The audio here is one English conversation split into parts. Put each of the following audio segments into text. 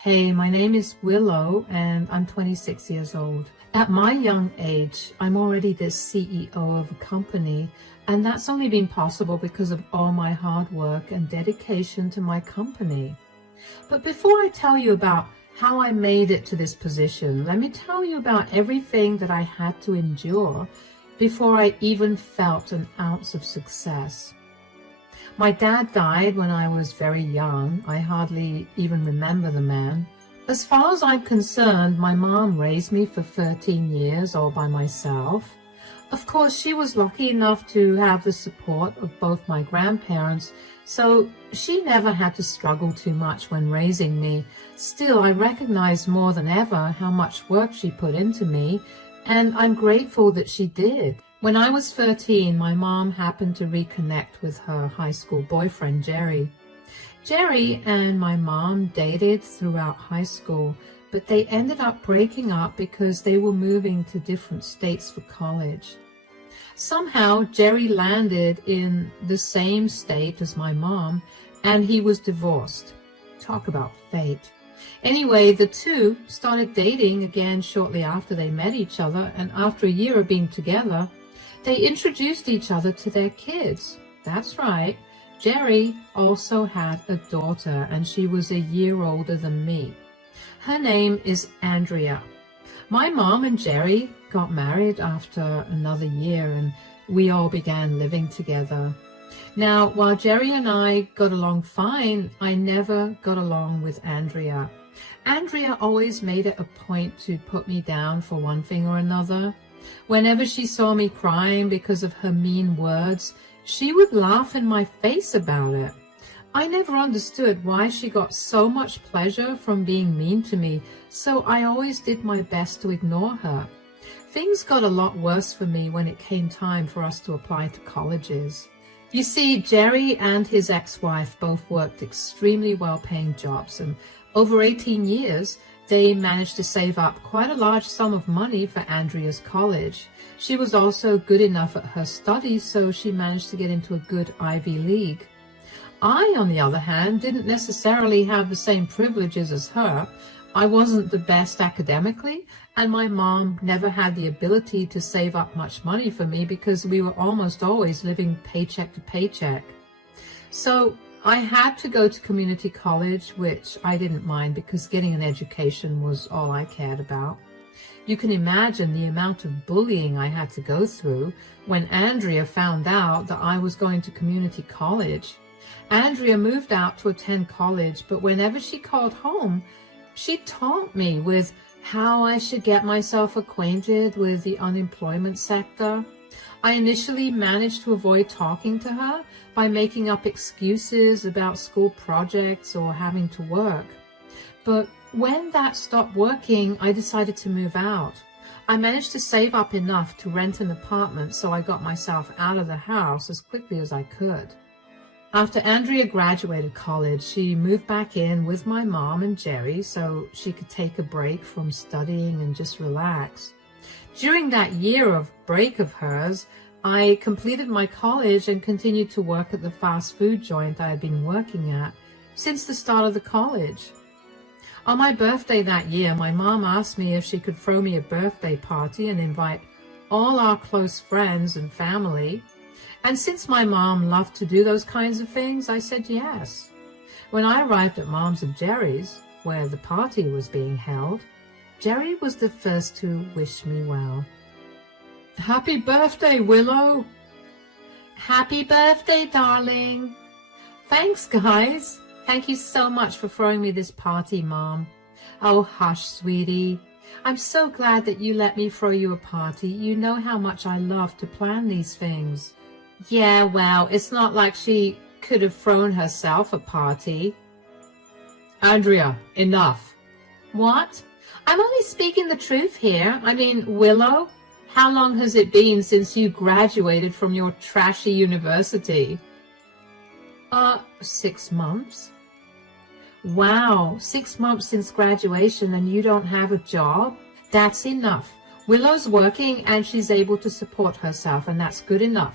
Hey, my name is Willow and I'm 26 years old. At my young age, I'm already the CEO of a company, and that's only been possible because of all my hard work and dedication to my company. But before I tell you about how I made it to this position, let me tell you about everything that I had to endure before I even felt an ounce of success. My dad died when I was very young. I hardly even remember the man. As far as I'm concerned, my mom raised me for 13 years all by myself. Of course, she was lucky enough to have the support of both my grandparents, so she never had to struggle too much when raising me. Still, I recognize more than ever how much work she put into me, and I'm grateful that she did. When I was 13, my mom happened to reconnect with her high school boyfriend, Jerry. Jerry and my mom dated throughout high school, but they ended up breaking up because they were moving to different states for college. Somehow, Jerry landed in the same state as my mom, and he was divorced. Talk about fate. Anyway, the two started dating again shortly after they met each other, and after a year of being together, they introduced each other to their kids. That's right. Jerry also had a daughter, and she was a year older than me. Her name is Andrea. My mom and Jerry got married after another year, and we all began living together. Now, while Jerry and I got along fine, I never got along with Andrea. Andrea always made it a point to put me down for one thing or another. Whenever she saw me crying because of her mean words, she would laugh in my face about it. I never understood why she got so much pleasure from being mean to me, so I always did my best to ignore her. Things got a lot worse for me when it came time for us to apply to colleges. You see, Jerry and his ex-wife both worked extremely well-paying jobs, and over 18 years, they managed to save up quite a large sum of money for Andrea's college. She was also good enough at her studies, so she managed to get into a good Ivy League. I, on the other hand, didn't necessarily have the same privileges as her. I wasn't the best academically, and my mom never had the ability to save up much money for me because we were almost always living paycheck to paycheck. So I had to go to community college, which I didn't mind because getting an education was all I cared about. You can imagine the amount of bullying I had to go through when Andrea found out that I was going to community college. Andrea moved out to attend college, but whenever she called home, she taught me with how I should get myself acquainted with the unemployment sector. I initially managed to avoid talking to her by making up excuses about school projects or having to work. But when that stopped working, I decided to move out. I managed to save up enough to rent an apartment, so I got myself out of the house as quickly as I could. After Andrea graduated college, she moved back in with my mom and Jerry so she could take a break from studying and just relax. During that year of break of hers, I completed my college and continued to work at the fast food joint I had been working at since the start of the college. On my birthday that year, my mom asked me if she could throw me a birthday party and invite all our close friends and family. And since my mom loved to do those kinds of things, I said yes. When I arrived at Mom's and Jerry's, where the party was being held, Jerry was the first to wish me well. Happy birthday, Willow! Happy birthday, darling! Thanks, guys. Thank you so much for throwing me this party, Mom. Oh, hush, sweetie. I'm so glad that you let me throw you a party. You know how much I love to plan these things. Yeah, well, it's not like she could have thrown herself a party. Andrea, enough. What? I'm only speaking the truth here. I mean, Willow, how long has it been since you graduated from your trashy university? 6 months. Wow, 6 months since graduation and you don't have a job? That's enough. Willow's working and she's able to support herself, and that's good enough.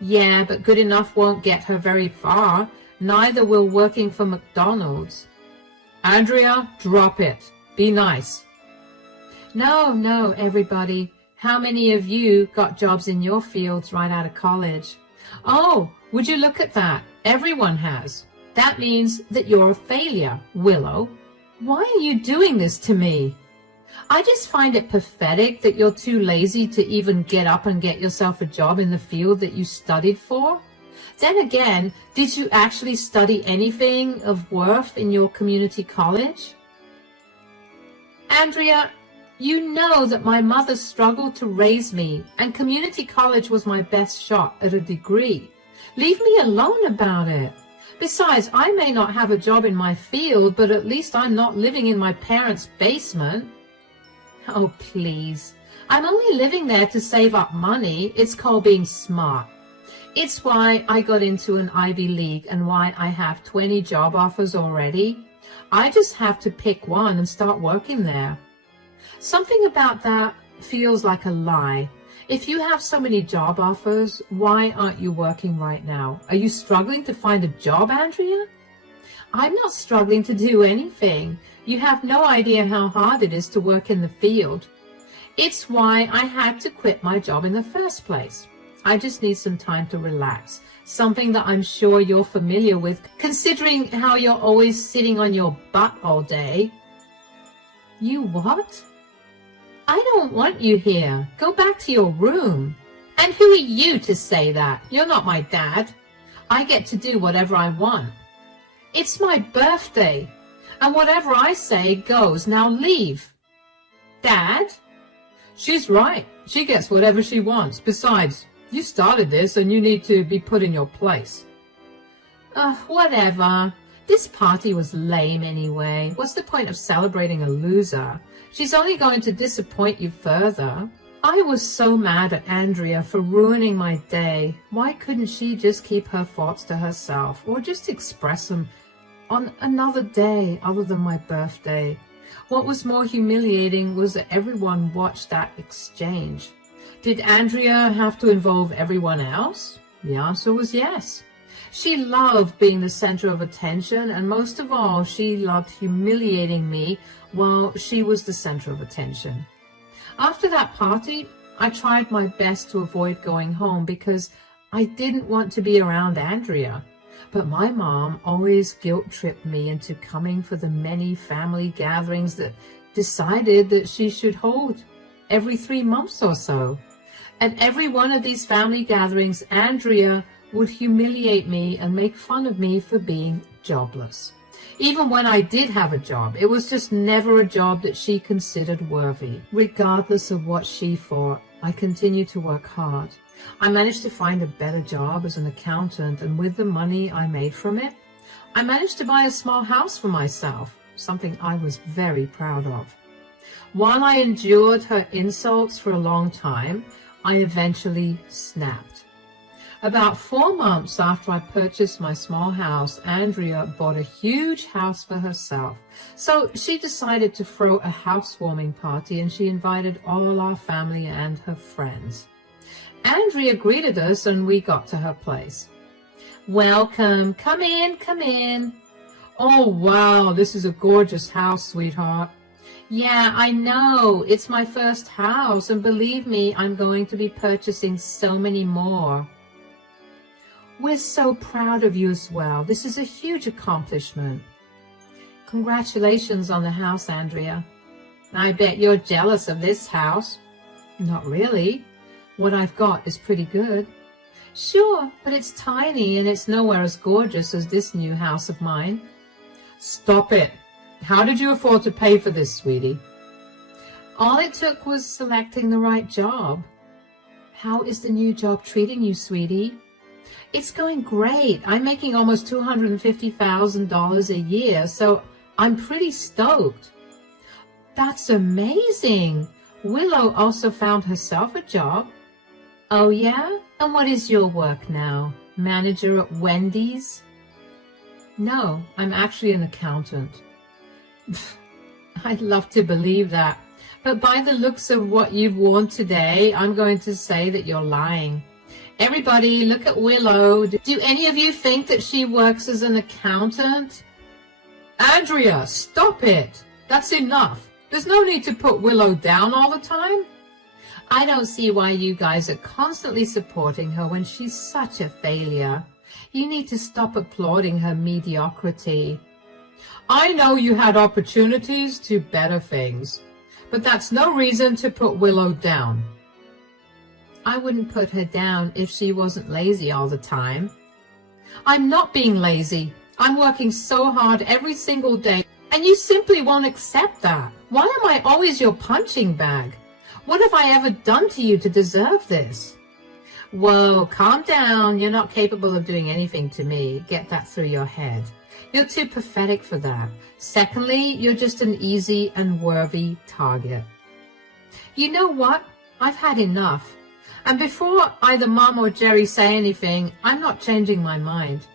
Yeah, but good enough won't get her very far. Neither will working for McDonald's. Andrea, drop it. Be nice. No, everybody. How many of you got jobs in your fields right out of college? Oh, would you look at that? Everyone has. That means that you're a failure, Willow. Why are you doing this to me? I just find it pathetic that you're too lazy to even get up and get yourself a job in the field that you studied for. Then again, did you actually study anything of worth in your community college? Andrea, you know that my mother struggled to raise me, and community college was my best shot at a degree. Leave me alone about it. Besides, I may not have a job in my field, but at least I'm not living in my parents' basement. Oh, please. I'm only living there to save up money. It's called being smart. It's why I got into an Ivy League and why I have 20 job offers already. I just have to pick one and start working there. Something about that feels like a lie. If you have so many job offers, why aren't you working right now? Are you struggling to find a job, Andrea? I'm not struggling to do anything. You have no idea how hard it is to work in the field. It's why I had to quit my job in the first place. I just need some time to relax, something that I'm sure you're familiar with, considering how you're always sitting on your butt all day. You what? I don't want you here. Go back to your room. And who are you to say that? You're not my dad. I get to do whatever I want. It's my birthday, and whatever I say goes. Now leave. Dad? She's right. She gets whatever she wants. Besides, you started this and you need to be put in your place. Whatever. This party was lame anyway. What's the point of celebrating a loser? She's only going to disappoint you further. I was so mad at Andrea for ruining my day. Why couldn't she just keep her thoughts to herself, or just express them on another day other than my birthday? What was more humiliating was that everyone watched that exchange. Did Andrea have to involve everyone else? The answer was yes. She loved being the center of attention, and most of all, she loved humiliating me while she was the center of attention. After that party, I tried my best to avoid going home because I didn't want to be around Andrea. But my mom always guilt-tripped me into coming for the many family gatherings that decided that she should hold every 3 months or so. At every one of these family gatherings, Andrea would humiliate me and make fun of me for being jobless. Even when I did have a job, it was just never a job that she considered worthy. Regardless of what she thought, I continued to work hard. I managed to find a better job as an accountant, and with the money I made from it, I managed to buy a small house for myself, something I was very proud of. While I endured her insults for a long time, I eventually snapped. About 4 months after I purchased my small house, Andrea bought a huge house for herself. So she decided to throw a housewarming party, and she invited all our family and her friends. Andrea greeted us and we got to her place. Welcome, come in, come in. Oh, wow, this is a gorgeous house, sweetheart. Yeah, I know, it's my first house, and believe me, I'm going to be purchasing so many more. We're so proud of you as well. This is a huge accomplishment. Congratulations on the house, Andrea. I bet you're jealous of this house. Not really. What I've got is pretty good. Sure, but it's tiny and it's nowhere as gorgeous as this new house of mine. Stop it. How did you afford to pay for this, sweetie? All it took was selecting the right job. How is the new job treating you, sweetie? It's going great. I'm making almost $250,000 a year, so I'm pretty stoked. That's amazing. Willow also found herself a job. Oh, yeah? And what is your work now? Manager at Wendy's? No, I'm actually an accountant. I'd love to believe that, but by the looks of what you've worn today, I'm going to say that you're lying. Everybody, look at Willow. Do any of you think that she works as an accountant? Andrea, stop it! That's enough. There's no need to put Willow down all the time. I don't see why you guys are constantly supporting her when she's such a failure. You need to stop applauding her mediocrity. I know you had opportunities to better things, but that's no reason to put Willow down. I wouldn't put her down if she wasn't lazy all the time. I'm not being lazy. I'm working so hard every single day, and you simply won't accept that. Why am I always your punching bag? What have I ever done to you to deserve this? Whoa, calm down. You're not capable of doing anything to me. Get that through your head. You're too pathetic for that. Secondly, you're just an easy and worthy target. You know what? I've had enough. And before either Mom or Jerry say anything, I'm not changing my mind.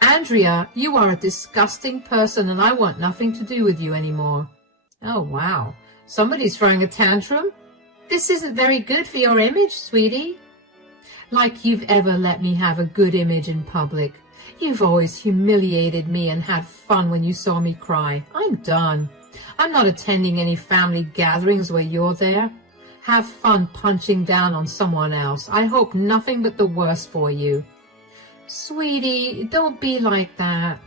Andrea, you are a disgusting person and I want nothing to do with you anymore. Oh, wow. Somebody's throwing a tantrum? This isn't very good for your image, sweetie. Like you've ever let me have a good image in public. You've always humiliated me and had fun when you saw me cry. I'm done. I'm not attending any family gatherings where you're there. Have fun punching down on someone else. I hope nothing but the worst for you. Sweetie, don't be like that.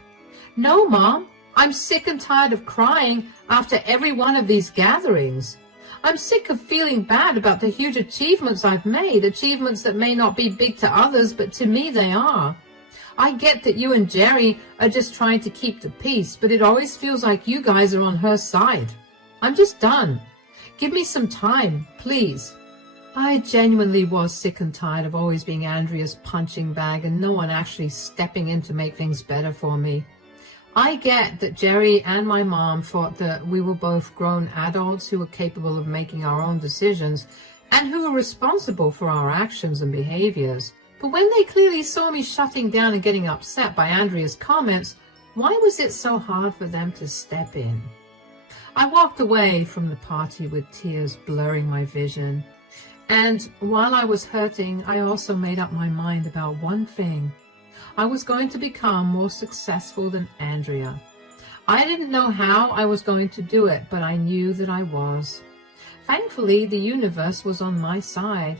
No, Mom. I'm sick and tired of crying after every one of these gatherings. I'm sick of feeling bad about the huge achievements I've made, achievements that may not be big to others, but to me they are. I get that you and Jerry are just trying to keep the peace, but it always feels like you guys are on her side. I'm just done. Give me some time, please. I genuinely was sick and tired of always being Andrea's punching bag and no one actually stepping in to make things better for me. I get that Jerry and my mom thought that we were both grown adults who were capable of making our own decisions and who were responsible for our actions and behaviors. But when they clearly saw me shutting down and getting upset by Andrea's comments, why was it so hard for them to step in? I walked away from the party with tears blurring my vision. And while I was hurting, I also made up my mind about one thing. I was going to become more successful than Andrea. I didn't know how I was going to do it, but I knew that I was. Thankfully, the universe was on my side,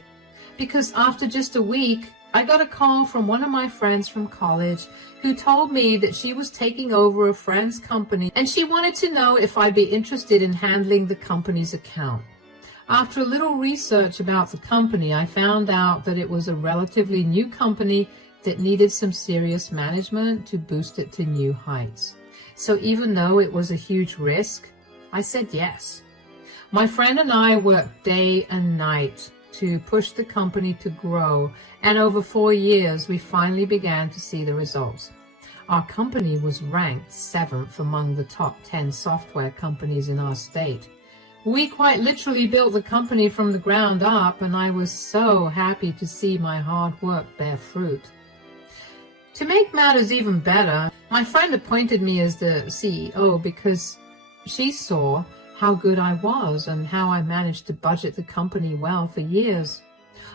because after just a week, I got a call from one of my friends from college who told me that she was taking over a friend's company and she wanted to know if I'd be interested in handling the company's account. After a little research about the company, I found out that it was a relatively new company that needed some serious management to boost it to new heights. So even though it was a huge risk, I said yes. My friend and I worked day and night to push the company to grow, and over 4 years, we finally began to see the results. Our company was ranked 7th among the top 10 software companies in our state. We quite literally built the company from the ground up, and I was so happy to see my hard work bear fruit. To make matters even better, my friend appointed me as the CEO because she saw how good I was and how I managed to budget the company well for years.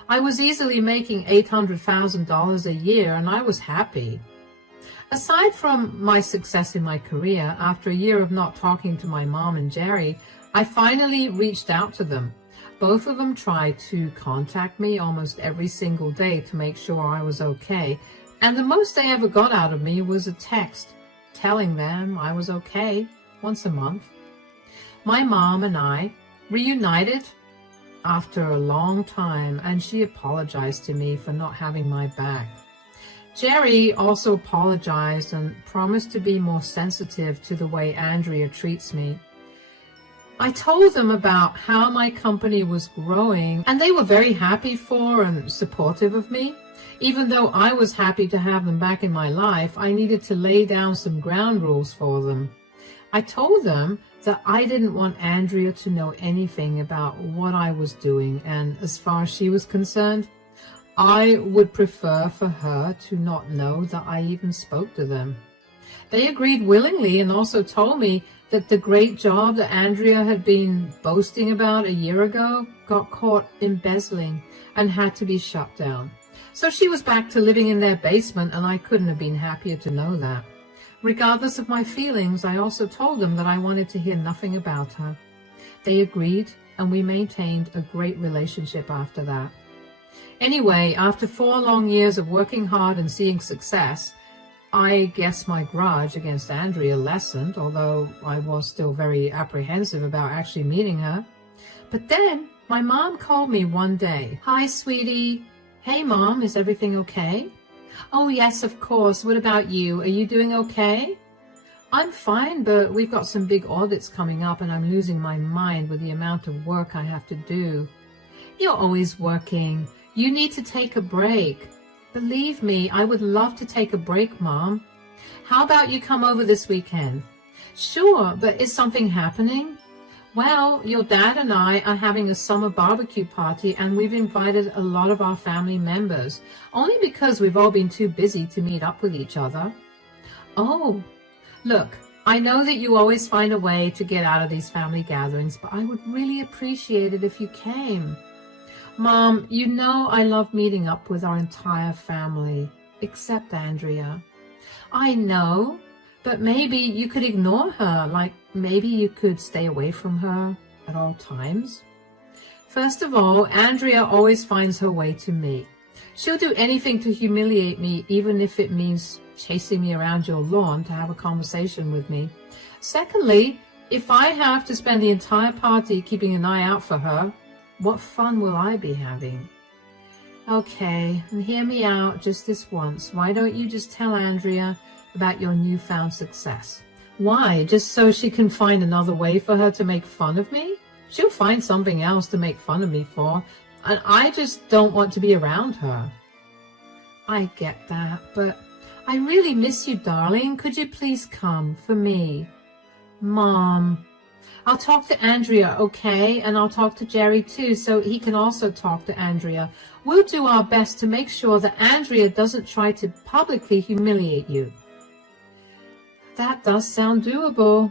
I was easily making $800,000 a year, and I was happy. Aside from my success in my career, after a year of not talking to my mom and Jerry, I finally reached out to them. Both of them tried to contact me almost every single day to make sure I was okay, and the most they ever got out of me was a text telling them I was okay once a month. My mom and I reunited after a long time, and she apologized to me for not having my back. Jerry also apologized and promised to be more sensitive to the way Andrea treats me. I told them about how my company was growing, and they were very happy for and supportive of me. Even though I was happy to have them back in my life, I needed to lay down some ground rules for them. I told them that I didn't want Andrea to know anything about what I was doing, and as far as she was concerned, I would prefer for her to not know that I even spoke to them. They agreed willingly and also told me that the great job that Andrea had been boasting about a year ago got caught embezzling and had to be shut down. So she was back to living in their basement, and I couldn't have been happier to know that. Regardless of my feelings, I also told them that I wanted to hear nothing about her. They agreed, and we maintained a great relationship after that. Anyway, after 4 long years of working hard and seeing success, I guess my grudge against Andrea lessened, although I was still very apprehensive about actually meeting her. But then my mom called me one day. "Hi, sweetie." "Hey, Mom, is everything okay?" "Oh, yes, of course. What about you? Are you doing okay?" "I'm fine, but we've got some big audits coming up and I'm losing my mind with the amount of work I have to do." "You're always working. You need to take a break." "Believe me, I would love to take a break, Mom." "How about you come over this weekend?" "Sure, but is something happening?" "Well, your dad and I are having a summer barbecue party and we've invited a lot of our family members, only because we've all been too busy to meet up with each other." "Oh, look, I know that you always find a way to get out of these family gatherings, but I would really appreciate it if you came." "Mom, you know I love meeting up with our entire family, except Andrea." "I know, but maybe you could ignore her, like maybe you could stay away from her at all times." "First of all, Andrea always finds her way to me. She'll do anything to humiliate me, even if it means chasing me around your lawn to have a conversation with me. Secondly, if I have to spend the entire party keeping an eye out for her, what fun will I be having?" "Okay, and hear me out just this once. Why don't you just tell Andrea about your newfound success?" "Why? Just so she can find another way for her to make fun of me? She'll find something else to make fun of me for, and I just don't want to be around her." "I get that, but I really miss you, darling. Could you please come for me?" "Mom." "I'll talk to Andrea, okay? And I'll talk to Jerry too, so he can also talk to Andrea. We'll do our best to make sure that Andrea doesn't try to publicly humiliate you." "That does sound doable.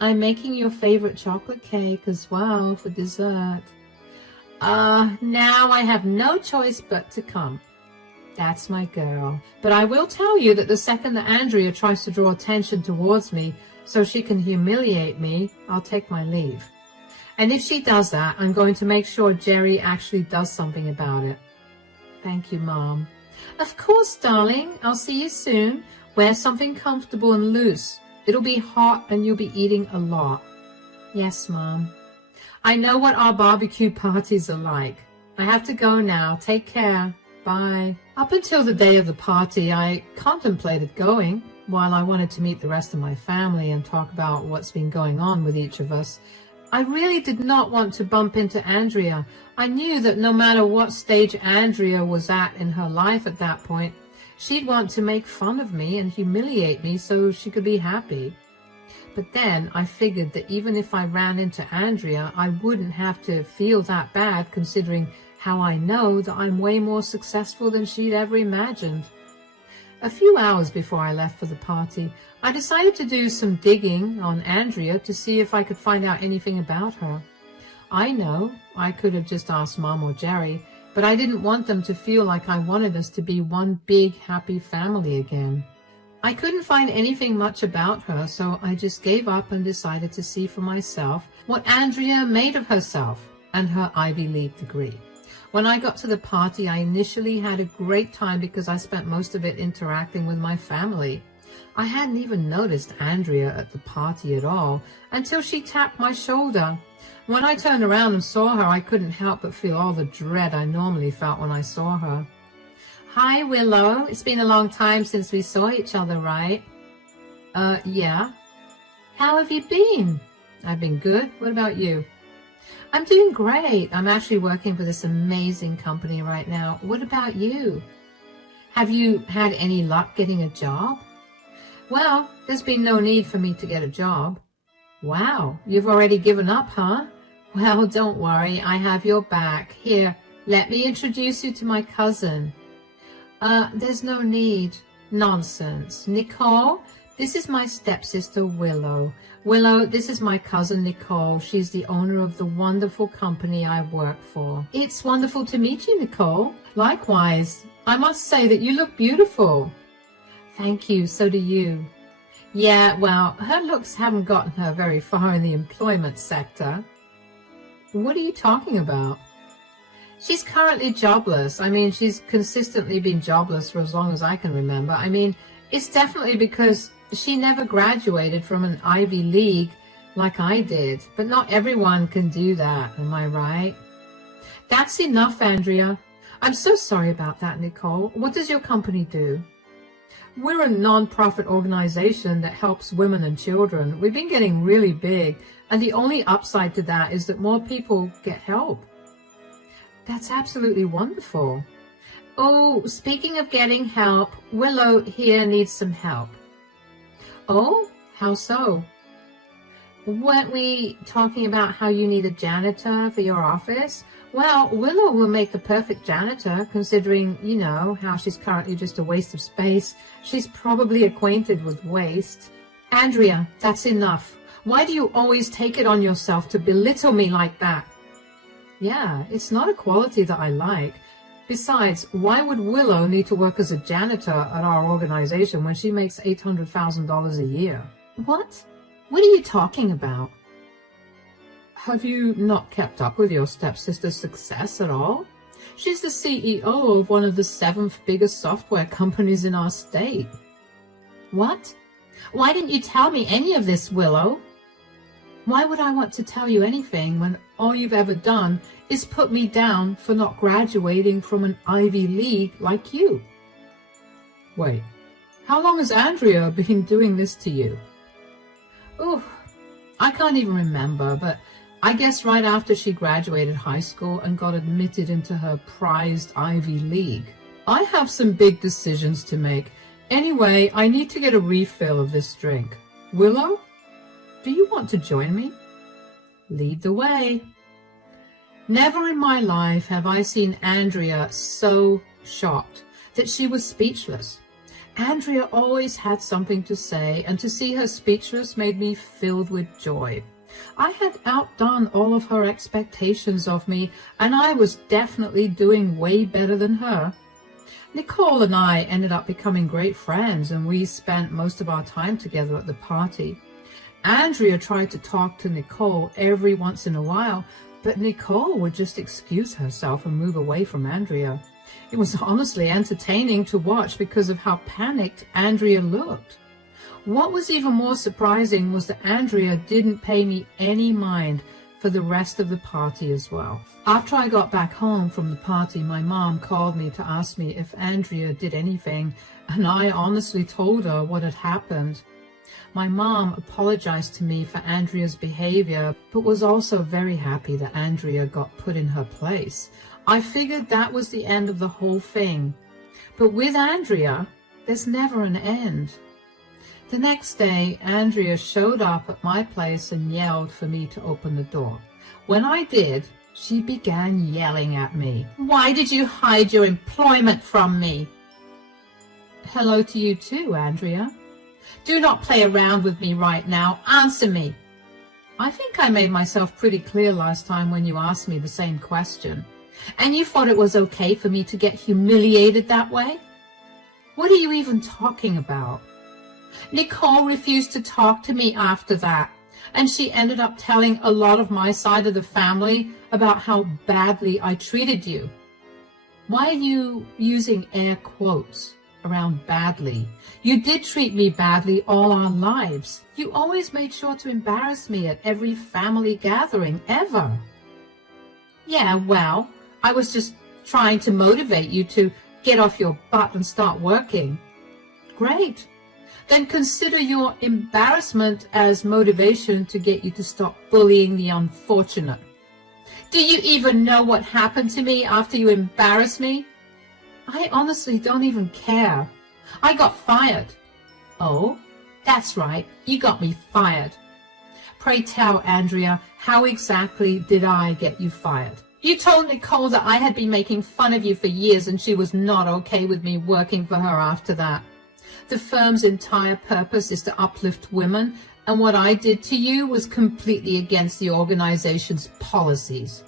I'm making your favorite chocolate cake as well for dessert." Now I have no choice but to come." "That's my girl. But I will tell you that the second that Andrea tries to draw attention towards me so she can humiliate me, I'll take my leave. And if she does that, I'm going to make sure Jerry actually does something about it." "Thank you, Mom." "Of course, darling. I'll see you soon. Wear something comfortable and loose. It'll be hot and you'll be eating a lot." "Yes, Mom." "I know what our barbecue parties are like. I have to go now. Take care. Bye." Up until the day of the party, I contemplated going. While I wanted to meet the rest of my family and talk about what's been going on with each of us, I really did not want to bump into Andrea. I knew that no matter what stage Andrea was at in her life at that point, she'd want to make fun of me and humiliate me so she could be happy. But then I figured that even if I ran into Andrea, I wouldn't have to feel that bad, considering how I know that I'm way more successful than she'd ever imagined. A few hours before I left for the party, I decided to do some digging on Andrea to see if I could find out anything about her. I know I could have just asked Mom or Jerry, but I didn't want them to feel like I wanted us to be one big happy family again. I couldn't find anything much about her, so I just gave up and decided to see for myself what Andrea made of herself and her Ivy League degree. When I got to the party, I initially had a great time because I spent most of it interacting with my family. I hadn't even noticed Andrea at the party at all until she tapped my shoulder. When I turned around and saw her, I couldn't help but feel all the dread I normally felt when I saw her. "Hi, Willow. It's been a long time since we saw each other, right?" Yeah." "How have you been?" "I've been good. What about you?" "I'm doing great. I'm actually working for this amazing company right now. What about you? Have you had any luck getting a job?" "Well, there's been no need for me to get a job." "Wow, you've already given up, huh? Well, don't worry. I have your back. Here, let me introduce you to my cousin." There's no need." "Nonsense. Nicole, this is my stepsister, Willow. Willow, this is my cousin, Nicole. She's the owner of the wonderful company I work for." "It's wonderful to meet you, Nicole." "Likewise. I must say that you look beautiful." "Thank you. So do you." Yeah, well, her looks haven't gotten her very far in the employment sector. What are you talking about? She's currently jobless. I mean, she's consistently been jobless for as long as I can remember. I mean, it's definitely because she never graduated from an Ivy League like I did. But not everyone can do that, am I right? That's enough, Andrea. I'm so sorry about that, Nicole. What does your company do? We're a non-profit organization that helps women and children. We've been getting really big, and the only upside to that is that more people get help. That's absolutely wonderful. Oh, speaking of getting help, Willow here needs some help. Oh, how so? Weren't we talking about how you need a janitor for your office? Well, Willow will make the perfect janitor, considering, you know, how she's currently just a waste of space. She's probably acquainted with waste. Andrea, that's enough. Why do you always take it on yourself to belittle me like that? Yeah, it's not a quality that I like. Besides, why would Willow need to work as a janitor at our organization when she makes $800,000 a year? What? What are you talking about? Have you not kept up with your stepsister's success at all? She's the CEO of one of the 7th biggest software companies in our state. What? Why didn't you tell me any of this, Willow? Why would I want to tell you anything when all you've ever done is put me down for not graduating from an Ivy League like you? Wait, how long has Andrea been doing this to you? Oh, I can't even remember, but I guess right after she graduated high school and got admitted into her prized Ivy League. I have some big decisions to make. Anyway, I need to get a refill of this drink. Willow, do you want to join me? Lead the way. Never in my life have I seen Andrea so shocked that she was speechless. Andrea always had something to say, and to see her speechless made me filled with joy. I had outdone all of her expectations of me, and I was definitely doing way better than her. Nicole and I ended up becoming great friends, and we spent most of our time together at the party. Andrea tried to talk to Nicole every once in a while, but Nicole would just excuse herself and move away from Andrea. It was honestly entertaining to watch because of how panicked Andrea looked. What was even more surprising was that Andrea didn't pay me any mind for the rest of the party as well. After I got back home from the party, my mom called me to ask me if Andrea did anything, and I honestly told her what had happened. My mom apologized to me for Andrea's behavior, but was also very happy that Andrea got put in her place. I figured that was the end of the whole thing. But with Andrea, there's never an end. The next day, Andrea showed up at my place and yelled for me to open the door. When I did, she began yelling at me. Why did you hide your employment from me? Hello to you too, Andrea. Do not play around with me right now. Answer me. I think I made myself pretty clear last time when you asked me the same question. And you thought it was okay for me to get humiliated that way? What are you even talking about? Nicole refused to talk to me after that, and she ended up telling a lot of my side of the family about how badly I treated you. Why are you using air quotes around badly? You did treat me badly all our lives. You always made sure to embarrass me at every family gathering ever. Yeah, well, I was just trying to motivate you to get off your butt and start working. Great. Then consider your embarrassment as motivation to get you to stop bullying the unfortunate. Do you even know what happened to me after you embarrassed me? I honestly don't even care. I got fired. Oh, that's right. You got me fired. Pray tell, Andrea, how exactly did I get you fired? You told Nicole that I had been making fun of you for years and she was not okay with me working for her after that. The firm's entire purpose is to uplift women, and what I did to you was completely against the organization's policies.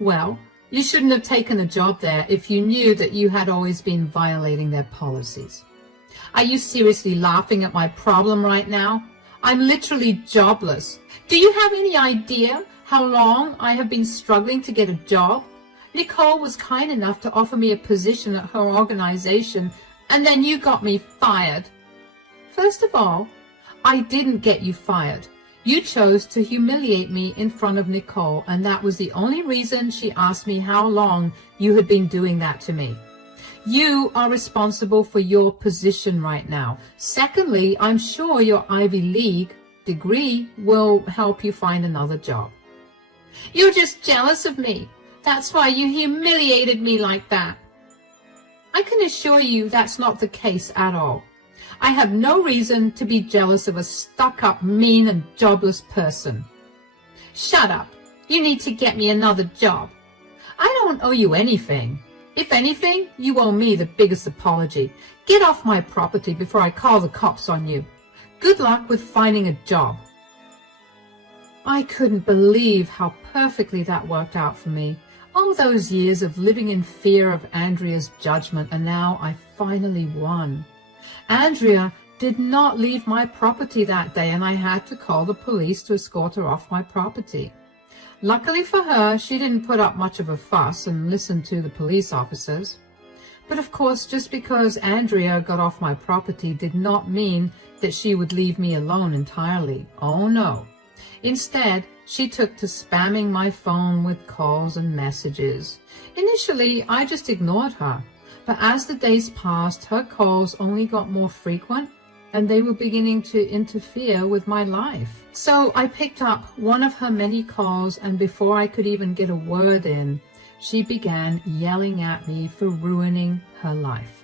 Well, you shouldn't have taken a job there if you knew that you had always been violating their policies. Are you seriously laughing at my problem right now? I'm literally jobless. Do you have any idea how long I have been struggling to get a job? Nicole was kind enough to offer me a position at her organization, and then you got me fired. First of all, I didn't get you fired. You chose to humiliate me in front of Nicole, and that was the only reason she asked me how long you had been doing that to me. You are responsible for your position right now. Secondly, I'm sure your Ivy League degree will help you find another job. You're just jealous of me. That's why you humiliated me like that. I can assure you that's not the case at all. I have no reason to be jealous of a stuck-up, mean and jobless person. Shut up. You need to get me another job. I don't owe you anything. If anything, you owe me the biggest apology. Get off my property before I call the cops on you. Good luck with finding a job. I couldn't believe how perfectly that worked out for me. All those years of living in fear of Andrea's judgment, and now I finally won. Andrea did not leave my property that day, and I had to call the police to escort her off my property. Luckily for her, she didn't put up much of a fuss and listen to the police officers. But of course, just because Andrea got off my property did not mean that she would leave me alone entirely. Oh no. Instead, she took to spamming my phone with calls and messages. Initially, I just ignored her. But as the days passed, her calls only got more frequent, and they were beginning to interfere with my life. So I picked up one of her many calls, and before I could even get a word in, she began yelling at me for ruining her life.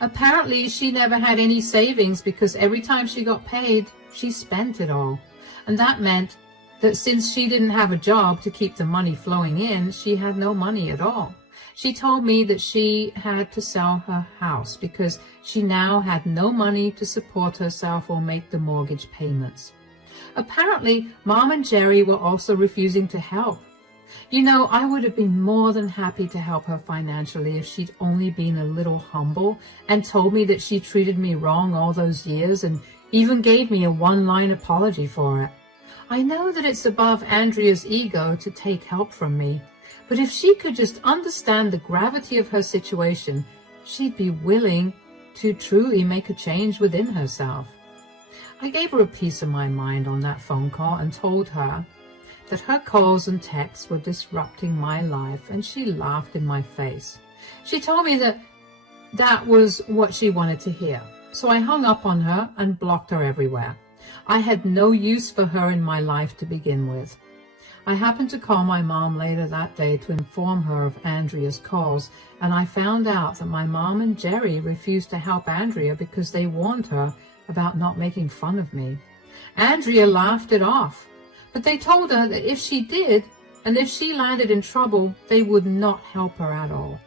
Apparently, she never had any savings because every time she got paid, she spent it all. And that meant that since she didn't have a job to keep the money flowing in, she had no money at all. She told me that she had to sell her house because she now had no money to support herself or make the mortgage payments. Apparently, Mom and Jerry were also refusing to help. You know, I would have been more than happy to help her financially if she'd only been a little humble and told me that she treated me wrong all those years and even gave me a one-line apology for it. I know that it's above Andrea's ego to take help from me. But if she could just understand the gravity of her situation, she'd be willing to truly make a change within herself. I gave her a piece of my mind on that phone call and told her that her calls and texts were disrupting my life, and she laughed in my face. She told me that that was what she wanted to hear. So I hung up on her and blocked her everywhere. I had no use for her in my life to begin with. I happened to call my mom later that day to inform her of Andrea's calls, and I found out that my mom and Jerry refused to help Andrea because they warned her about not making fun of me. Andrea laughed it off, but they told her that if she did, and if she landed in trouble, they would not help her at all.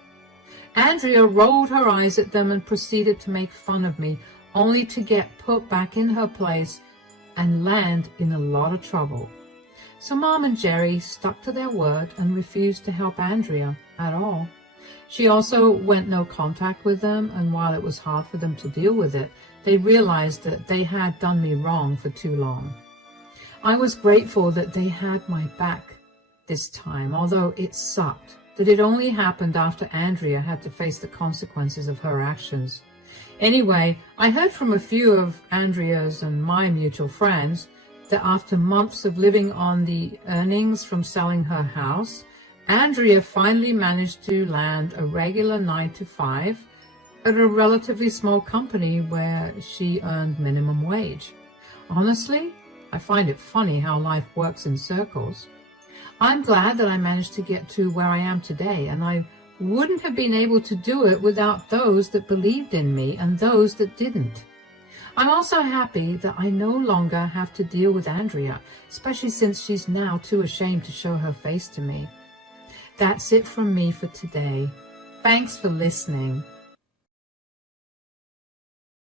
Andrea rolled her eyes at them and proceeded to make fun of me, only to get put back in her place and land in a lot of trouble. So Mom and Jerry stuck to their word and refused to help Andrea at all. She also went no contact with them, and while it was hard for them to deal with it, they realized that they had done me wrong for too long. I was grateful that they had my back this time, although it sucked that it only happened after Andrea had to face the consequences of her actions. Anyway, I heard from a few of Andrea's and my mutual friends that after months of living on the earnings from selling her house, Andrea finally managed to land a regular 9-to-5 at a relatively small company where she earned minimum wage. Honestly, I find it funny how life works in circles. I'm glad that I managed to get to where I am today, and I wouldn't have been able to do it without those that believed in me and those that didn't. I'm also happy that I no longer have to deal with Andrea, especially since she's now too ashamed to show her face to me. That's it from me for today. Thanks for listening.